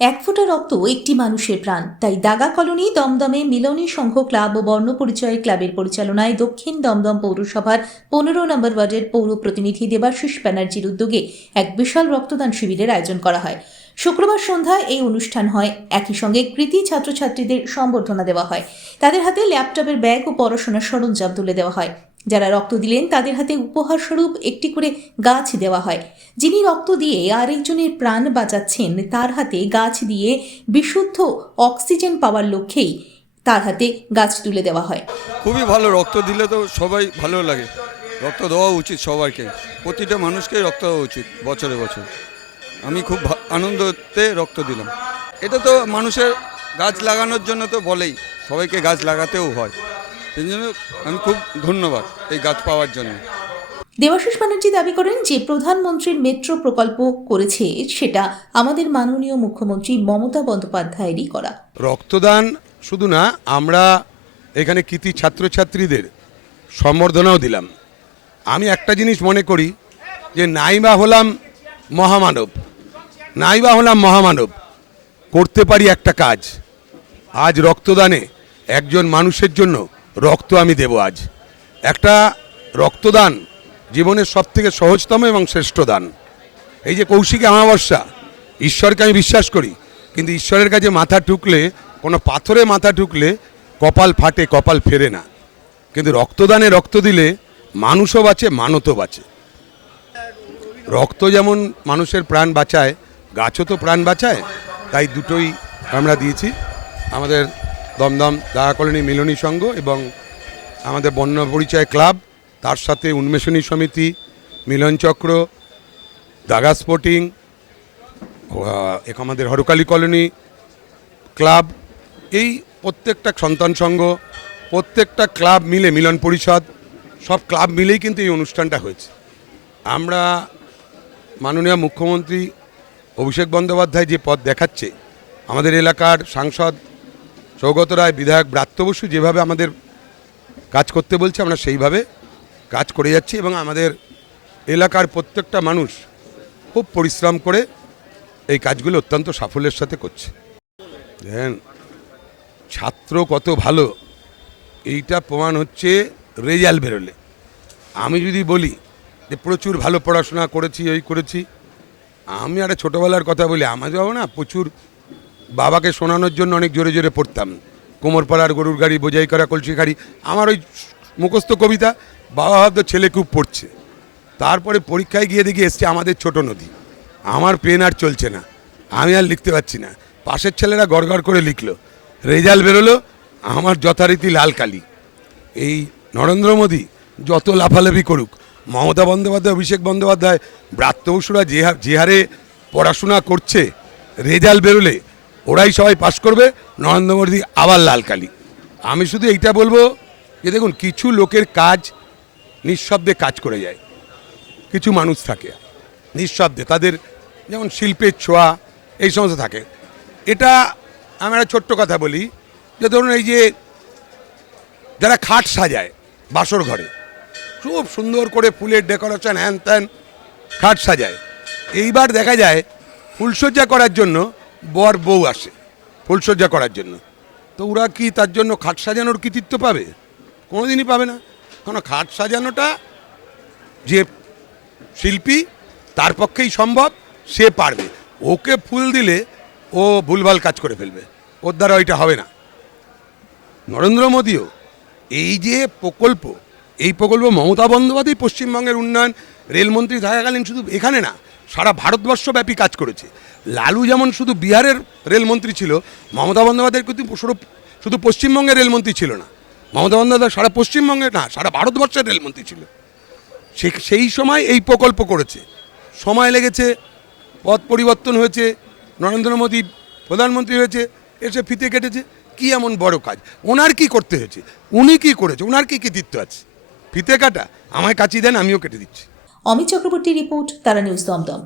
এক ফোঁটা রক্ত একটি মানুষের প্রাণ। তাই দাগা কলোনি, দমদমে মিলনী সংঘ ক্লাব ও বর্ণ পরিচয় ক্লাবের পরিচালনায় দক্ষিণ দমদম পৌরসভার পনেরো নম্বর ওয়ার্ডের পৌর প্রতিনিধি দেবাশিস ব্যানার্জির উদ্যোগে এক বিশাল রক্তদান শিবিরের আয়োজন করা হয়। শুক্রবার সন্ধ্যায় এই অনুষ্ঠান হয়। একই সঙ্গে কৃতি ছাত্রছাত্রীদের সম্বর্ধনা দেওয়া হয়। তাদের হাতে ল্যাপটপের ব্যাগ ও পড়াশোনার সরঞ্জাম তুলে দেওয়া হয়। যারা রক্ত দিলেন, তাদের হাতে উপহার স্বরূপ একটি করে গাছ দেওয়া হয়। যিনি রক্ত দিয়ে আরেকজনের প্রাণ বাঁচাচ্ছেন, তার হাতে গাছ দিয়ে বিশুদ্ধ অক্সিজেন পাওয়ার লক্ষ্যেই তার হাতে গাছ তুলে দেওয়া হয়। খুবই ভালো, রক্ত দিলে তো সবাই ভালো লাগে। রক্ত দেওয়া উচিত সবাইকে। প্রতিটা মানুষকে রক্ত দেওয়া উচিত, বছরে বছর। আমি খুব আনন্দতে রক্ত দিলাম। এটা তো মানুষের গাছ লাগানোর জন্য তো বলেই, সবাইকে গাছ লাগাতেও হয়। সেই জন্য আমি খুব ধন্যবাদ এই গাছ পাওয়ার জন্য। দেবাশিস ব্যানার্জি দাবি করেন যে প্রধানমন্ত্রীর মেট্রো প্রকল্প করেছে সেটা আমাদের মাননীয় মুখ্যমন্ত্রী মমতা বন্দ্যোপাধ্যায়েরই করা। রক্তদান শুধু না আমরা এখানে কৃতি ছাত্রছাত্রীদের সম্বর্ধনাও দিলাম। আমি একটা জিনিস মনে করি যে নাইবা হলাম মহামানব নাইবা হলাম মহামানব করতে পারি একটা কাজ। আজ রক্তদানে একজন মানুষের জন্য রক্ত আমি দেব আজ। একটা রক্তদান জীবনের সব থেকে সহজতম এবং শ্রেষ্ঠ দান। এই যে কৌশিক অমাবস্যা, ঈশ্বরকে আমি বিশ্বাস করি, কিন্তু ঈশ্বরের কাছে মাথা ঠুকলে, কোনো পাথরে মাথা ঠুকলে কপাল ফাটে, কপাল ফেরে না। কিন্তু রক্তদানে রক্ত দিলে মানুষও বাঁচে, মানতও বাঁচে। রক্ত যেমন মানুষের প্রাণ বাঁচায়, গাছও তো প্রাণ বাঁচায়, তাই দুটোই আমরা দিয়েছি। আমাদের দমদম কলোনি মিলনী সংঘ এবং আমাদের বন্য পরিচয় ক্লাব, তার সাথে উন্মেষণী সমিতি, মিলন চক্র, দাগা স্পোর্টিং আমাদের হরকালি কলোনি ক্লাব, এই প্রত্যেকটা সন্তান সংঘ, প্রত্যেকটা ক্লাব মিলে মিলন পরিষদ, সব ক্লাব মিলেই কিন্তু এই অনুষ্ঠানটা হয়েছে। আমরা মাননীয় মুখ্যমন্ত্রী অভিষেক বন্দ্যোপাধ্যায় যে পথ দেখাচ্ছে, আমাদের এলাকার সাংসদ সৌগত রায়, বিধায়ক ব্রাত্য বসু যেভাবে আমাদের কাজ করতে বলছে, আমরা সেইভাবে কাজ করে যাচ্ছি এবং আমাদের এলাকার প্রত্যেকটা মানুষ খুব পরিশ্রম করে এই কাজগুলো অত্যন্ত সাফল্যের সাথে করছে। ছাত্র কত ভালো, এইটা প্রমাণ হচ্ছে রেজাল্ট বেরোলে। আমি যদি বলি যে প্রচুর ভালো পড়াশোনা করেছি ওই করেছি, আমি একটা ছোটোবেলার কথা বলি আমাদেরও না প্রচুর বাবাকে শোনানোর জন্য অনেক জোরে জোরে পড়তাম। কোমরপাড়ার গরুর গাড়ি, বোঝাই করা কলসি গাড়ি, আমার ওই মুখস্থ কবিতা, বাবা ভাবতো ছেলে খুব পড়ছে। তারপরে পরীক্ষায় গিয়ে দেখি এসছে আমাদের ছোট নদী। আমার পেন আর চলছে না, আমি আর লিখতে পারছি না। পাশের ছেলেরা গড়গড় করে লিখলো, রেজাল্ট বেরোলো, আমার যথারীতি লাল কালি। এই নরেন্দ্র মোদী যত লাফালাফি করুক, মমতা বন্দ্যোপাধ্যায়, অভিষেক বন্দ্যোপাধ্যায়, ব্রাত্য বসুরা যে যে হারে পড়াশোনা করছে, রেজাল্ট বেরোলে ওরাই সবাই পাশ করবে, নরেন্দ্র মোদী আবার লাল কালি। আমি শুধু এইটা বলব যে দেখুন, কিছু লোকের কাজ নিঃশব্দে কাজ করে যায়। কিছু মানুষ থাকে নিঃশব্দে, তাদের যেমন শিল্পের ছোঁয়া, এই সমস্ত থাকে। এটা আমি একটা ছোট্ট কথা বলি, যে ধরুন এই যে যারা খাট সাজায় বাসর ঘরে, খুব সুন্দর করে ফুলের ডেকোরেশন, হ্যান ত্যান, খাট সাজায়। এইবার দেখা যায় ফুলসজ্জা করার জন্য বর বউ আসে ফুলসজ্জা করার জন্য। তো ওরা কি তার জন্য খাট সাজানোর কৃতিত্ব পাবে? কোনোদিনই পাবে না। কারণ খাট সাজানোটা যে শিল্পী, তার পক্ষেই সম্ভব, সে পারবে। ওকে ফুল দিলে ও ভুলভাল কাজ করে ফেলবে। ওর দ্বারা ওইটা হবে না। নরেন্দ্র মোদীও এই যে প্রকল্প, এই প্রকল্প মমতা বন্দ্যোপাধ্যায় পশ্চিমবঙ্গের উন্নয়ন, রেলমন্ত্রী থাকাকালীন শুধু এখানে না সারা ভারতবর্ষব্যাপী কাজ করেছে। লালু যেমন শুধু বিহারের রেলমন্ত্রী ছিল, মমতা বন্দ্যোপাধ্যায় কিন্তু শুধু পশ্চিমবঙ্গের রেলমন্ত্রী ছিল না। মমতা বন্দ্যোপাধ্যায় সারা পশ্চিমবঙ্গের না, সারা ভারতবর্ষের রেলমন্ত্রী ছিল। সে, সেই সময় এই প্রকল্প করেছে। সময় লেগেছে, পথ পরিবর্তন হয়েছে, নরেন্দ্র মোদী প্রধানমন্ত্রী হয়েছে, এসে ফিতে কেটেছে। কি এমন বড় কাজ? ওনার কি করতে হয়েছে? উনি কি করেছে? ওনার কি কৃতিত্ব আছে? ফিতে কাটা, আমায় কাচি দেন, আমিও কেটে দিচ্ছি। Amit Chakraborty report Tara news Dum Dum.